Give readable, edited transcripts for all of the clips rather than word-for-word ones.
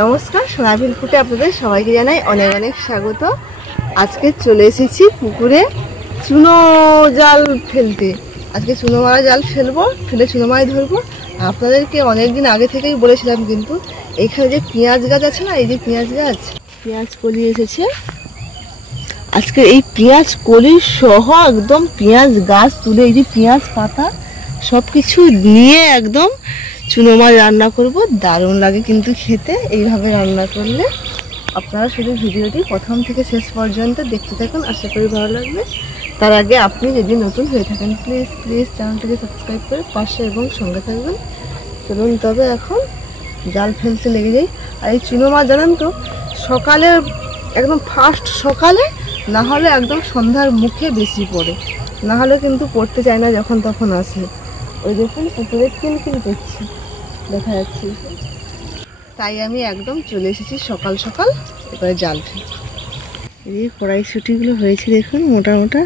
নমস্কার, সোনাবিল ফুটে আপনাদের সবাইকে জানাই অনেক অনেক স্বাগত। আজকে চলে এসেছি পুকুরে চুনো জাল ফেলতে। আজকে চুনো মারা জাল ফেলবো, ফেলে চুনো মাছ ধরবো। আপনাদেরকে অনেকদিন আগে থেকেই বলেছিলাম, কিন্তু এইখানে যে পেঁয়াজ গাছ আছে না, এই যে পেঁয়াজ গাছ, পেঁয়াজ কলি এসেছে। আজকে এই পেঁয়াজ কলি সহ একদম পেঁয়াজ গাছ তুলে, এই যে পেঁয়াজ পাতা সব কিছু নিয়ে একদম চুনো মাছ রান্না করব। দারুণ লাগে কিন্তু খেতে এইভাবে রান্না করলে। আপনারা শুধু ভিডিওটি প্রথম থেকে শেষ পর্যন্ত দেখতে থাকুন, আশা করি ভালো লাগবে। তার আগে আপনি যদি নতুন হয়ে থাকেন প্লিজ চ্যানেলটিকে সাবস্ক্রাইব করে পাশে এবং সঙ্গে থাকবেন। চলুন তবে এখন জাল ফেলতে লেগে যাই। আর এই চুনো মাছ জানেন তো, সকালে একদম ফার্স্ট সকালে, না হলে একদম সন্ধ্যার মুখে বেশি পড়ে, না হলে কিন্তু পড়তে চায় না, যখন তখন আসে। ওই দেখুন পুকুরে কিলকিল করছে, দেখা যাচ্ছে। তাই আমি একদম চলে এসেছি সকাল সকাল, এবারে জাল ফেলব। এই কড়াইশুঁটিগুলো হয়েছে দেখুন, মোটা মোটা।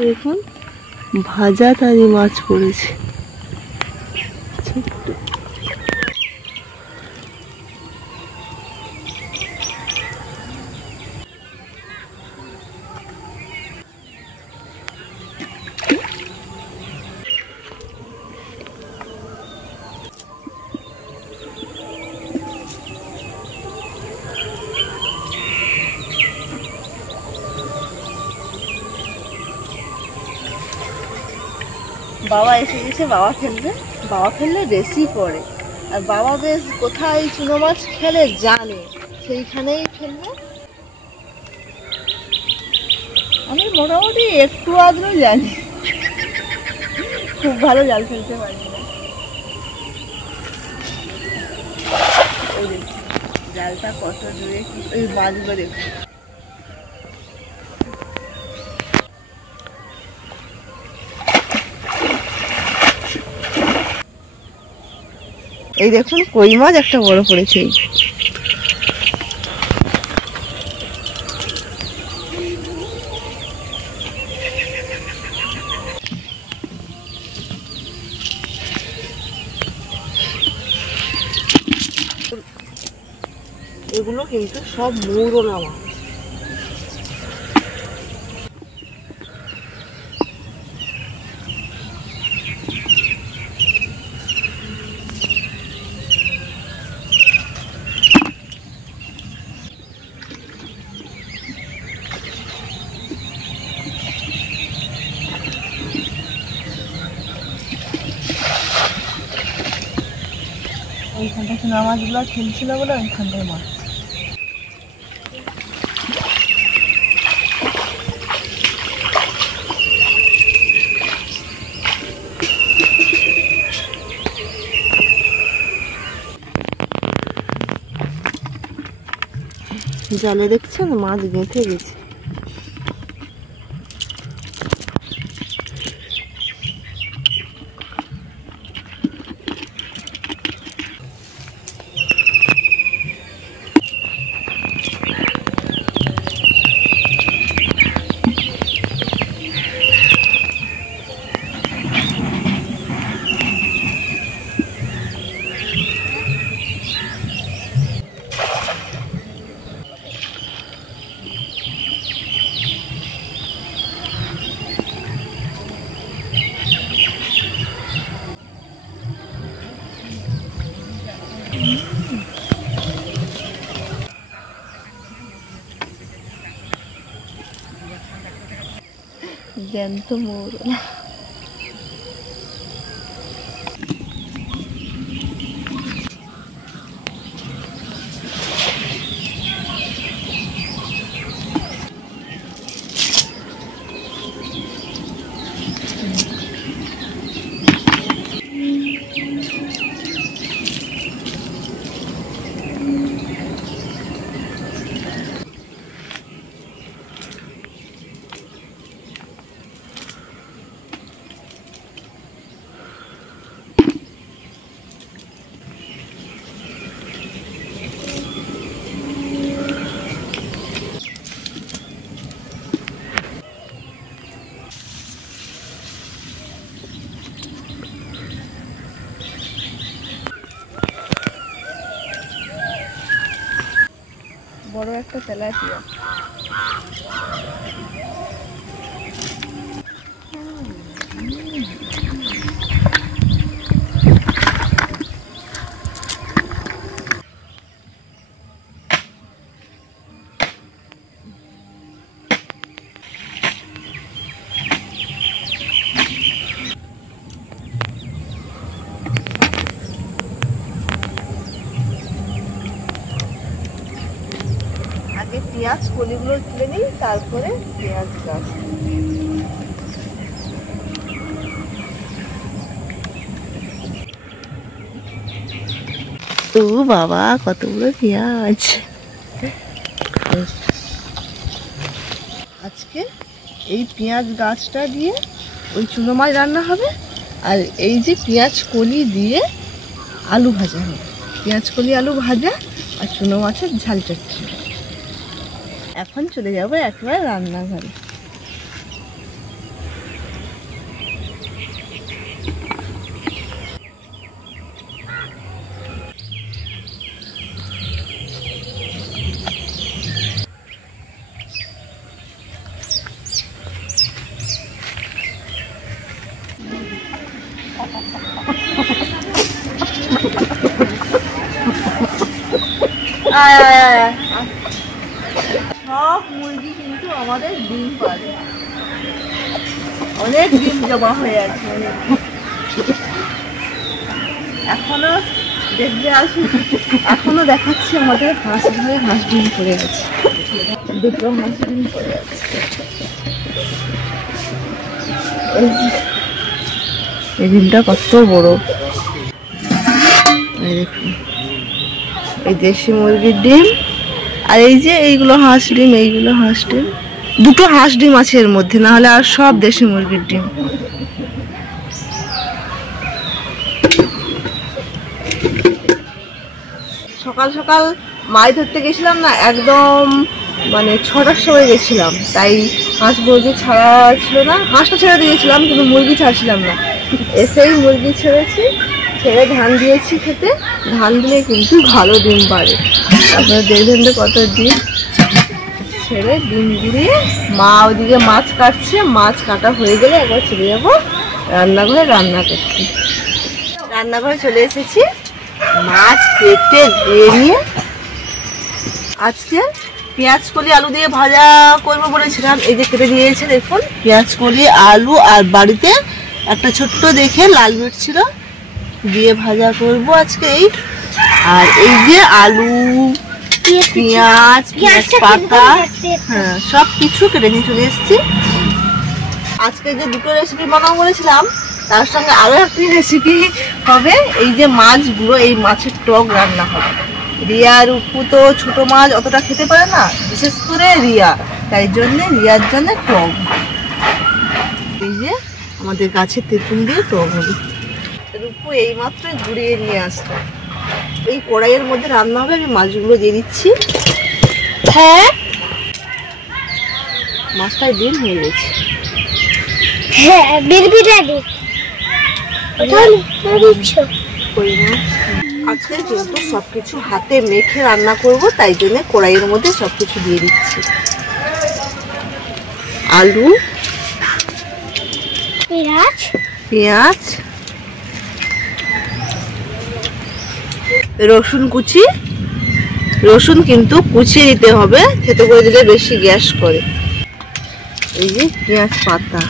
দেখুন ভাজা তারি মাছ পড়েছে। বাবা এসে গেছে, বাবা ফেললে বেশি পড়ে। আর বাবা বেশ কোথায় চুনো মাছ খেলে জানে, সেইখানেই ফেলবে। আমি মোটামুটি একটু আধটু জানি, খুব ভালো জাল ফেলতে পারি না। ওই দেখুন জালটা কত দূরে, ওই মাছগুলো দেখুন। এই দেখুন কই মাছ একটা বড় পড়েছে। এগুলো কিন্তু সব মৌরলা মাছ। ওইখানটা চুনা মাছগুলো খেলছিল বলে ওইখানটায় মাছ। জালে দেখছেন মাছ গেঁথে গেছে। জ্যান্ত মৌরলা। বড় একটা তেলাপিয়া। আগে পেঁয়াজ কলিগুলো তুলে নিই, তারপরে পেঁয়াজ গাছ। ও বাবা, কতগুলো পেঁয়াজ! আজকে এই পেঁয়াজ গাছটা দিয়ে ওই চুনো মাছ রান্না হবে, আর এই যে পেঁয়াজ কলি দিয়ে আলু ভাজা হবে। পেঁয়াজ কলি আলু ভাজা আর চুনো মাছের ঝাল চচ্চড়ি। এখন চলে যাবো একেবারে রান্নাঘরে। সব মুরগি কিন্তু আমাদের ডিম পারে, অনেক ডিম জমা হয়ে আছে। এখনো দেখবে আসুন, এখনো দেখাচ্ছি আমাদের হাঁস ঘরে হাঁস ডিম পড়ে গেছে, দুটো হাঁস ডিম পড়ে আছে। এই ডিমটা কত বড়, দেখুন এই দেশি মুরগির ডিম। আর এই যে এইগুলো হাঁস ডিম, এইগুলো হাঁস ডিম। দুটো হাঁস ডিম আছে এর মধ্যে, না হলে আর সব দেশি মুরগির ডিম। সকাল সকাল মাছ ধরতে গেছিলাম না, একদম মানে 6টার সময় গেছিলাম, তাই হাঁস মুরগি ছাড়া ছিল না। হাঁসটা ছেড়ে দিয়েছিলাম কিন্তু মুরগি ছাড়ছিলাম না। এসেই মুরগি ছেড়েছি, ছেড়ে ধান দিয়েছি খেতে। ধান দিলে কিন্তু ভালো ডিম পারে। আপনারা দেখবেন তো কত ডিম ছেড়ে ডিম দিয়ে। মা ওদিকে মাছ কাটছে, মাছ কাটা হয়ে গেলে একবার চলে যাবো রান্নাঘরে রান্না করতে। রান্নাঘরে চলে এসেছি, মাছ কেটে দিয়ে নিয়ে আজকে পেঁয়াজ কলি আলু দিয়ে ভাজা করবো বলেছিলাম। এই যে কেটে দিয়েছে দেখুন, পেঁয়াজ কলি আলু, আর বাড়িতে একটা ছোট্ট দেখে লাল মির্চ ছিল, দিয়ে ভাজা করব আজকে। এই আর এই যে আলু, পেঁয়াজ, পেঁয়াজ পাতা, হ্যাঁ সব কিছু কেটে নিয়ে চলে এসেছি। আজকে যে দুটো রেসিপি বানাবো বলেছিলাম, তার সঙ্গে আরো একটি রেসিপি হবে। এই যে মাছগুলো, এই মাছের টক রান্না হবে। রিয়ার উপু তো ছোট মাছ অতটা খেতে পারে না, বিশেষ করে রিয়া, তাই জন্য রিয়ার জন্য টক। এই যে আমাদের গাছের তেঁতুল দিয়ে টক হবে। রূপু এইমাত্র ঘুরিয়ে নিয়ে আসতো। এই কড়াইয়ের মধ্যে রান্না হবে, আমি মাছগুলো দিয়ে দিচ্ছি। হ্যাঁ, মাছটায় ডিম হয়ে গেছে। হ্যাঁ, আজকে যেহেতু সবকিছু হাতে মেখে রান্না করব, তাই জন্য কড়াইয়ের মধ্যে সবকিছু দিয়ে দিচ্ছি। আলু, পেঁয়াজ, রসুন কুচি। রসুন কিন্তু কুচিয়ে দিতে হবে, খেতে করে দিলে বেশি গ্যাস করে। এই যে পেঁয়াজ পাতা,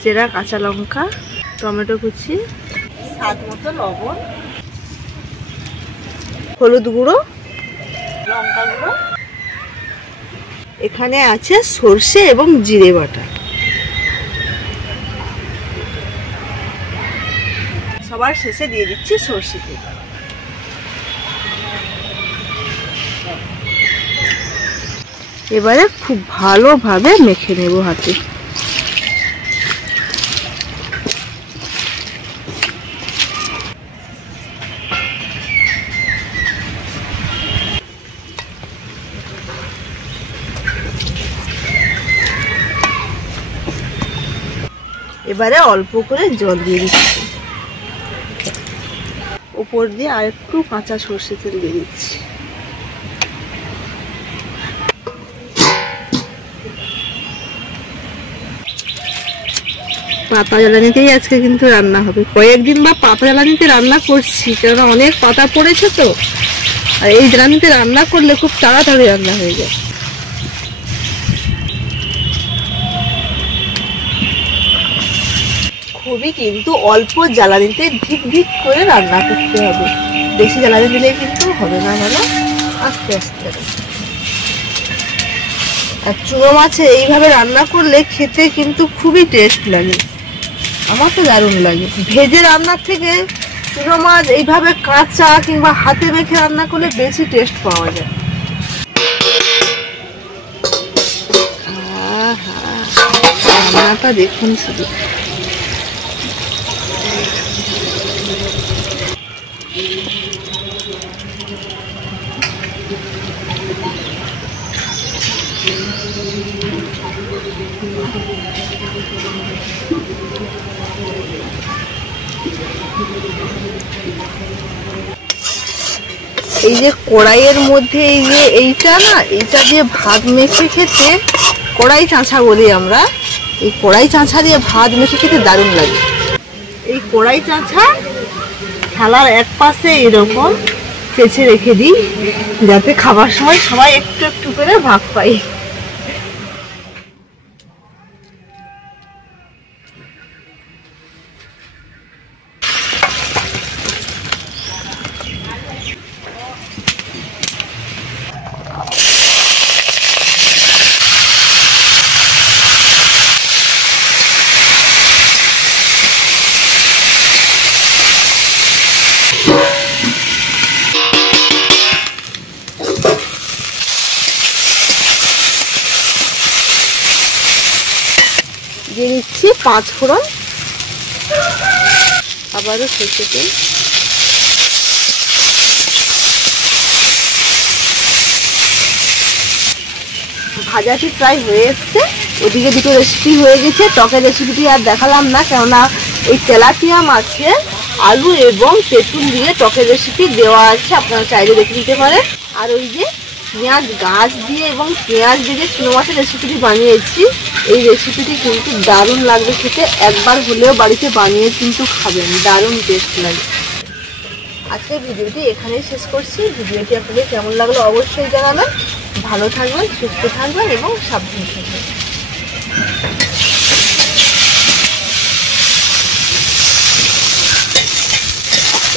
চেরা কাঁচা লঙ্কা, টমেটো কুচি, স্বাদ মতো লবণ, হলুদ গুঁড়ো, লঙ্কা গুঁড়ো। এখানে আছে সর্ষে এবং জিরে বাটা। সবার শেষে দিয়ে দিচ্ছি সর্ষে তেল। এবারে খুব ভালোভাবে মেখে নেব হাতে। এবারে অল্প করে জল দিয়ে দিচ্ছি, উপর দিয়ে আর একটু কাঁচা সর্ষে তেল দিয়ে দিচ্ছি। পাতা জ্বালানিতেই আজকে কিন্তু রান্না হবে। কয়েকদিন বা পাতা জ্বালানিতে রান্না করছি, কেননা অনেক পাতা পড়েছে তো। আর এই জ্বালানিতে রান্না করলে খুব তাড়াতাড়ি রান্না হয়ে যায়। খুবই কিন্তু অল্প জ্বালানিতে ধিক ধিক করে রান্না করতে হবে, বেশি জ্বালানি দিলে কিন্তু হবে না ভালো, আস্তে আস্তে। আর চুনো মাছে এইভাবে রান্না করলে খেতে কিন্তু খুবই টেস্ট লাগে, আমার তো দারুণ লাগে। ভেজে রান্নার থেকে চুনো মাছ এইভাবে কাঁচা কিংবা হাতে মেখে রান্না করলে বেশি টেস্ট পাওয়া যায়। রান্নাটা দেখুন শুধু, এই যে কড়াইয়ের মধ্যে এই যে এইটা না, এইটা দিয়ে ভাত মেখে খেতে কড়াই চাঁচা বলি আমরা, এই কড়াই চাঁচা দিয়ে ভাত মেখে খেতে দারুণ লাগে। এই কড়াই চাঁচা থালার এক পাশে এরকম চেঁচে রেখে দিই, যাতে খাবার সময় সবাই একটু একটু করে ভাগ পাই। দিয়ে দিচ্ছি 5 ফোড়ন, আবারও সরষের তেল, ভাজাটি প্রায় হয়ে এসছে। ওদিকে দুটো রেসিপি হয়ে গেছে। টকের রেসিপিটি আর দেখালাম না, কেননা এই তেলাপিয়া মাছে আলু এবং তেঁতুল দিয়ে টকের রেসিপি দেওয়া আছে, আপনারা চাইলে দেখে নিতে পারেন। আর ওই যে পেঁয়াজ গাছ দিয়ে এবং পেঁয়াজ দিয়ে চুনো মাছের রেসিপিটি বানিয়েছি, এই রেসিপিটি কিন্তু দারুণ লাগবে খেতে। একবার হলেও বাড়িতে বানিয়ে কিন্তু খাবেন, দারুণ টেস্ট লাগে। আজকের ভিডিওটি এখানেই শেষ করছি। ভিডিওটি আপনাদের কেমন লাগলো অবশ্যই জানাবেন। ভালো থাকবেন, সুস্থ থাকবেন এবং সাবধানে থাকবেন।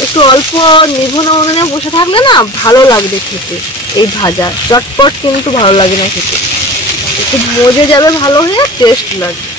একটু অল্প নিভন উনুনে বসে থাকলে না ভালো লাগবে খেতে। এই ভাজা চটপট কিন্তু ভালো লাগে না খেতে, একটু মজে যাবে, ভালো হয়ে টেস্ট লাগবে।